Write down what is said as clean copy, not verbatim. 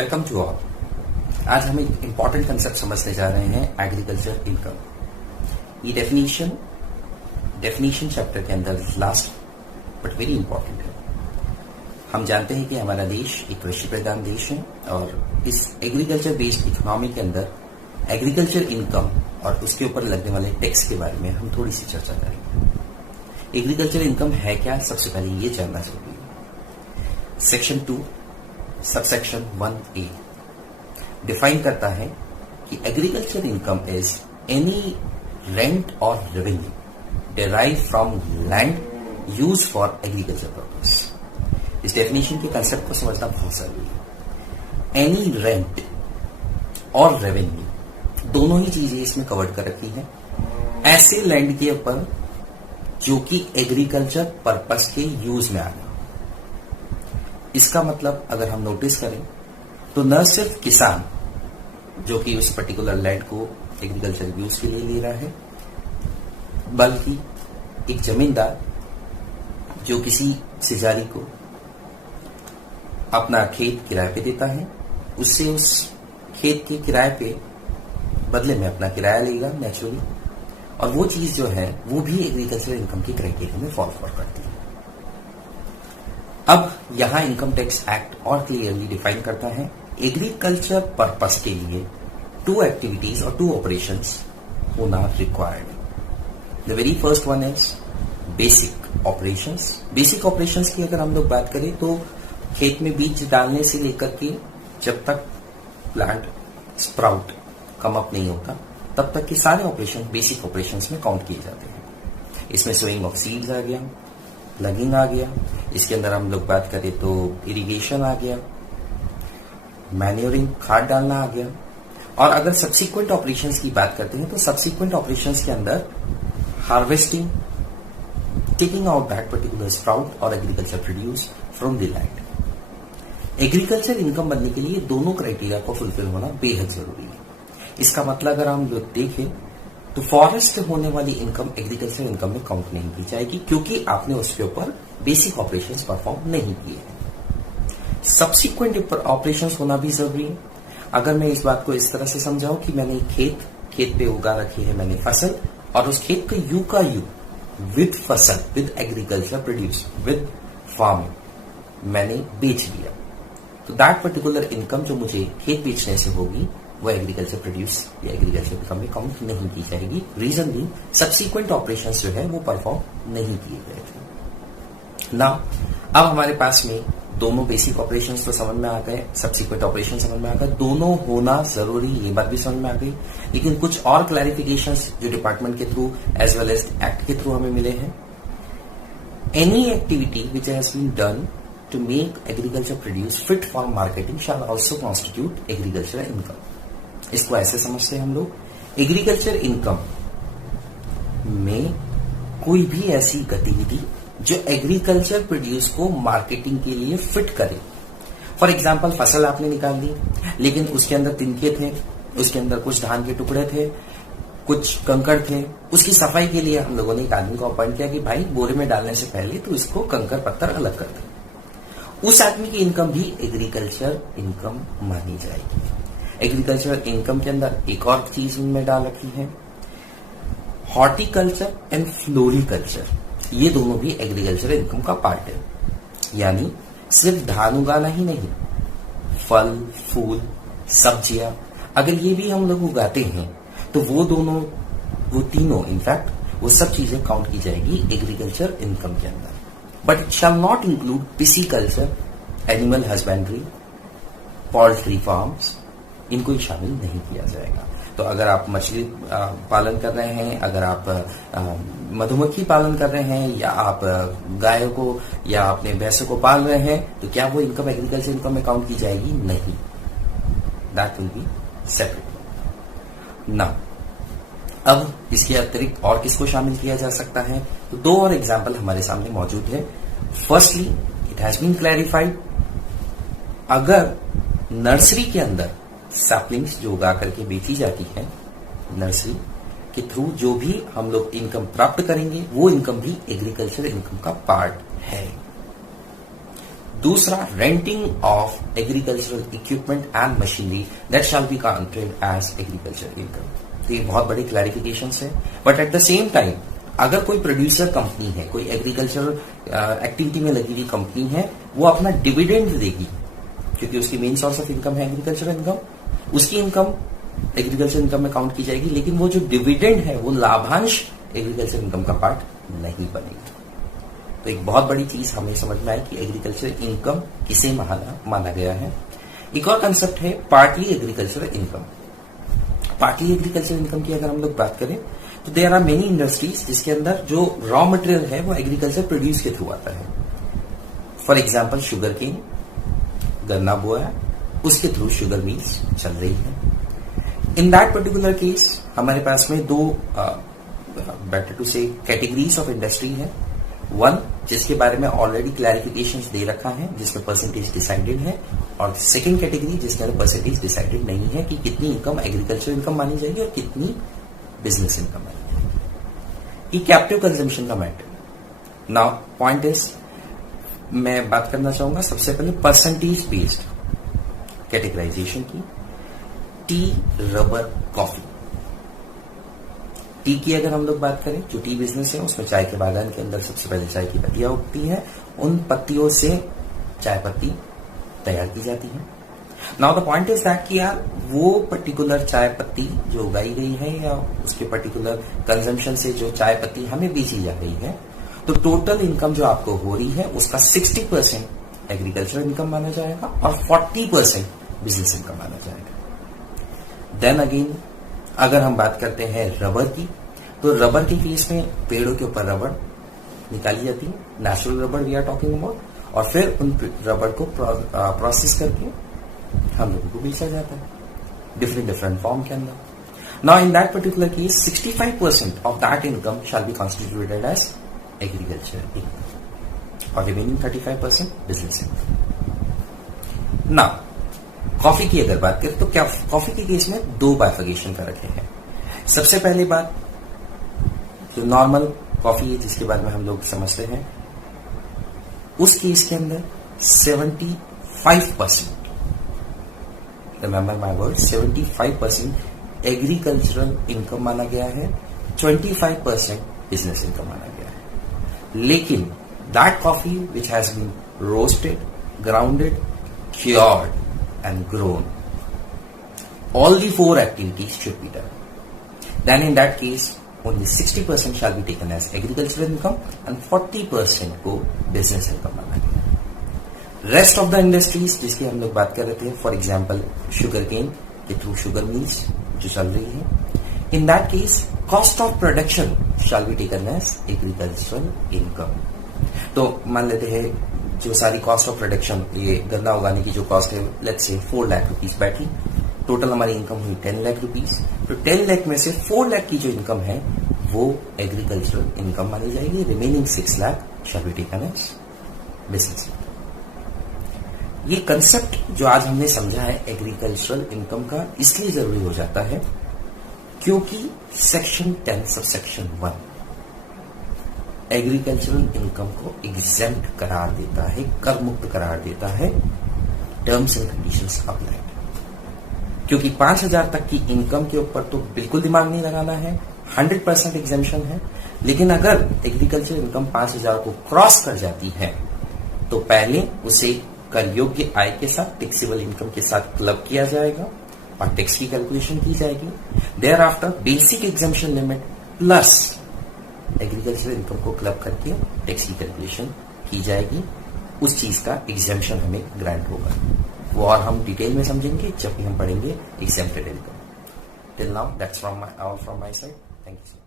Welcome to all. आज हम एक इंपॉर्टेंट कंसेप्ट समझने जा रहे हैं, एग्रीकल्चर इनकम। ये डेफिनेशन चैप्टर के अंदर लास्ट बट वेरी इंपॉर्टेंट है। हम जानते हैं कि हमारा देश एक कृषि प्रधान देश है और इस एग्रीकल्चर बेस्ड इकोनॉमी के अंदर एग्रीकल्चर इनकम और उसके ऊपर लगने वाले टैक्स के बारे में हम थोड़ी सी चर्चा करेंगे। एग्रीकल्चर इनकम है क्या, सबसे पहले ये जानना जरूरी है। सेक्शन 2 सबसेक्शन 1A डिफाइन करता है कि agriculture income is any rent और revenue derived from land use for agriculture purpose. इस डेफिनेशन के कंसेप्ट को समझना बहुत जरूरी है। एनी रेंट और रेवेन्यू दोनों ही चीजें इसमें कवर कर रखी है, ऐसे लैंड के ऊपर जो कि एग्रीकल्चर पर्पस के यूज में आना। इसका मतलब अगर हम नोटिस करें तो न सिर्फ किसान जो कि उस पर्टिकुलर लैंड को एग्रीकल्चर यूज के लिए ले रहा है, बल्कि एक जमींदार जो किसी सिजारी को अपना खेत किराए पे देता है, उससे उस खेत के किराए पे बदले में अपना किराया लेगा नेचुरली, और वो चीज जो है वो भी एग्रीकल्चर इनकम की क्राइटेरिया में फॉल करती है। अब यहां इनकम टैक्स एक्ट और क्लियरली डिफाइन करता है एग्रीकल्चर पर्पस के लिए 2 एक्टिविटीज और 2 ऑपरेशंस होना required. The very first one is basic operations. Basic operations की अगर हम लोग बात करें तो खेत में बीज डालने से लेकर के जब तक प्लांट स्प्राउट कम अप नहीं होता तब तक के सारे ऑपरेशन बेसिक ऑपरेशंस में काउंट किए जाते हैं। इसमें सोइंग ऑफ सीड्स आ गया, प्लगिंग आ गया, इसके अंदर हम लोग बात करें तो इरिगेशन आ गया, मैन्योरिंग खाद डालना आ गया, और अगर सब्सिक्वेंट ऑपरेशंस की बात करते हैं तो सब्सिक्वेंट ऑपरेशंस के अंदर harvesting, taking out that particular sprout और agriculture produce from the land. Agriculture income बनने के लिए दोनों क्राइटेरिया को फुलफिल होना बेहद जरूरी है। इसका मतलब अगर हम लोग देखें तो फॉरेस्ट होने वाली इनकम एग्रीकल्चर इनकम में काउंट नहीं की जाएगी, क्योंकि आपने उसके ऊपर बेसिक ऑपरेशंस परफॉर्म नहीं किए हैं। सब्सिक्वेंट ऑपरेशंस होना भी जरूरी है। अगर मैं इस बात को इस तरह से समझाऊं कि मैंने खेत पे उगा रखी है मैंने फसल, और उस खेत का यू विद फसल, with agriculture produce, with farming मैंने बेच दिया, तो दैट पर्टिकुलर इनकम जो मुझे खेत बेचने से होगी वो एग्रीकल्चर प्रोड्यूस या एग्रीकल्चर इनकम में काउंट नहीं की जाएगी। रीजन भी सब्सिक्वेंट ऑपरेशंस जो है वो परफॉर्म नहीं किए गए थे। ना अब हमारे पास में दोनों बेसिक ऑपरेशंस तो समझ में आ गए, सब्सिक्वेंट ऑपरेशन समझ में आ गए, दोनों होना जरूरी, ये बात भी समझ में आ गई। लेकिन कुछ और क्लैरिफिकेशंस जो डिपार्टमेंट के through as well as act के थ्रू हमें मिले हैं। Any activity which has been done to make agriculture produce fit for marketing shall also constitute agriculture income. इसको ऐसे समझते हैं हम लोग, एग्रीकल्चर इनकम में कोई भी ऐसी गतिविधि जो एग्रीकल्चर प्रोड्यूस को मार्केटिंग के लिए फिट करे। फॉर एग्जाम्पल फसल आपने निकाल दी, लेकिन उसके अंदर तिनके थे, उसके अंदर कुछ धान के टुकड़े थे, कुछ कंकड़ थे, उसकी सफाई के लिए हम लोगों ने एक आदमी को अपॉइंट किया कि भाई बोरे में डालने से पहले तो इसको कंकड़ पत्थर अलग कर दे। उस आदमी की इनकम भी एग्रीकल्चर इनकम मानी जाएगी। एग्रीकल्चर इनकम के अंदर एक और चीज इनमें डाल रखी है, हॉर्टिकल्चर एंड फ्लोरिकल्चर। ये दोनों भी एग्रीकल्चर इनकम का पार्ट है। यानी सिर्फ धान उगाना ही नहीं, फल फूल सब्जियां अगर ये भी हम लोग उगाते हैं तो वो तीनों इनफैक्ट वो सब चीजें काउंट की जाएगी एग्रीकल्चर इनकम के अंदर। But it shall not include pisciculture, animal husbandry, poultry farms, इनको ही शामिल नहीं किया जाएगा। तो अगर आप मछली पालन कर रहे हैं, अगर आप मधुमक्खी पालन कर रहे हैं, या आप गायों को या अपने भैंसों को पाल रहे हैं, तो क्या वो इनकम एग्रीकल्चर इनकम में काउंट की जाएगी? नहीं, दैट विल बी सेपरेट। ना अब इसके अतिरिक्त और किसको शामिल किया जा सकता है? तो 2 और एग्जाम्पल हमारे सामने मौजूद है। Firstly it has been clarified, अगर नर्सरी के अंदर सैपलिंग्स जो उगा करके बेची जाती है, नर्सरी के थ्रू जो भी हम लोग इनकम प्राप्त करेंगे वो इनकम भी एग्रीकल्चर इनकम का पार्ट है। दूसरा, renting of agricultural equipment and machinery that shall be counted as agriculture income. तो ये बहुत बड़ी क्लैरिफिकेशन है, but at the same time अगर कोई प्रोड्यूसर कंपनी है, कोई एग्रीकल्चरल एक्टिविटी में लगी हुई कंपनी है, वो अपना डिविडेंड देगी क्योंकि उसकी मेन सोर्स ऑफ इनकम है एग्रीकल्चर इनकम, उसकी इनकम एग्रीकल्चर इनकम में काउंट की जाएगी, लेकिन वो जो डिविडेंड है वो लाभांश एग्रीकल्चर इनकम का पार्ट नहीं बनेगी। तो एक बहुत बड़ी चीज हमें समझ में आई कि एग्रीकल्चर इनकम किसे माना गया है। एक और कंसेप्ट है partly agriculture income. Partly agriculture income की अगर हम लोग बात करें तो देयर आर मेनी इंडस्ट्रीज जिसके अंदर जो रॉ मटेरियल है वो एग्रीकल्चर प्रोड्यूस के थ्रू आता है। फॉर एग्जाम्पल शुगर केन, गन्ना बोया, उसके थ्रू शुगर मिल्स चल रही है। इन दैट पर्टिकुलर केस हमारे पास में दो बेटर टू से कैटेगरीज ऑफ इंडस्ट्री है। वन, जिसके बारे में ऑलरेडी क्लैरिफिकेशंस दे रखा है, जिसमें परसेंटेज डिसाइडेड है, और सेकंड कैटेगरी जिसके अंदर परसेंटेज डिसाइडेड नहीं है कि कितनी इनकम एग्रीकल्चर इनकम मानी जाएगी और कितनी बिजनेस इनकम मानी जाएगी। ये कैप्टिव कंजम्पशन का मैटर। नाउ पॉइंट इज, मैं बात करना चाहूंगा सबसे पहले परसेंटेज बेस्ड कैटेगराइजेशन की। T, rubber, coffee. टी की अगर हम लोग बात करें, जो टी बिजनेस है उसमें चाय के बागान के अंदर सबसे पहले चाय की पत्तियां उगती हैं, उन पत्तियों से चाय पत्ती तैयार की जाती है। Now the point is that कि यार वो पर्टिकुलर चाय पत्ती जो उगाई गई है या उसके पर्टिकुलर कंजम्पशन से जो चाय पत्ती हमें बेची जा रही है, तो टोटल इनकम जो आपको हो रही है उसका 60% एग्रीकल्चर इनकम माना जाएगा और 40% बिजनेस इनकम माना जाएगा। देन अगेन अगर हम बात करते हैं रबर की, तो रबर के केस में पेड़ों के ऊपर रबर निकाली जाती है, natural rubber we are talking about, और फिर उन रबर को प्रोसेस करके हम लोगों को बेचा जाता है डिफरेंट फॉर्म के अंदर। Now in that particular case 65% of that income shall be constituted as agriculture income और remaining 35% business income. Now coffee की अगर बात करें तो क्या कॉफी के केस में दो बाइफर्केशन कर रखे हैं। सबसे पहली बात, जो नॉर्मल कॉफी है जिसके बारे में हम लोग समझते हैं, उस केस के अंदर 75%, remember my word, 75% agricultural income माना गया है, 25% बिजनेस इनकम माना गया है। लेकिन that coffee which has been roasted, grounded, cured and grown, all the four activities should be done. Then in that case only 60% shall be taken as agricultural income and 40% को business income माना गया। Rest of the industries जिसकी हम लोग बात कर रहे थे, for example sugar cane के through sugar mills जो चल रही है, in that case cost of production shall be taken as agricultural income। तो मान लेते हैं जो सारी कॉस्ट ऑफ प्रोडक्शन, ये गन्ना उगाने की जो कॉस्ट है, लेट्स से 4 लाख रुपीज बैठी, टोटल हमारी इनकम हुई 10 लाख रुपीज, तो 10 लाख में से 4 लाख की जो इनकम है वो एग्रीकल्चरल इनकम मानी जाएगी, remaining 6 lakh shall be taken as business. ये कंसेप्ट जो आज हमने समझा है एग्रीकल्चरल इनकम का, इसलिए जरूरी हो जाता है क्योंकि सेक्शन 10 सबसेक्शन 1 एग्रीकल्चरल इनकम को एग्जेम्प्ट करार देता है, कर मुक्त करार देता है, टर्म्स एंड कंडीशंस अप्लाइड। क्योंकि 5,000 तक की इनकम के ऊपर तो बिल्कुल दिमाग नहीं लगाना है, 100% एग्जेम्पशन है। लेकिन अगर एग्रीकल्चर इनकम 5,000 को क्रॉस कर जाती है तो पहले उसे कर योग्य आय के साथ, टैक्सेबल इनकम के साथ क्लब किया जाएगा और टैक्स की कैलकुलेशन की जाएगी। Thereafter basic exemption limit plus agriculture income को क्लब करके टैक्स की कैलकुलेशन की जाएगी, उस चीज का एग्जेम्पशन हमें ग्रांट होगा। वो और हम डिटेल में समझेंगे जब भी हम पढ़ेंगे exempted income. Till now that's from my side. Thank you.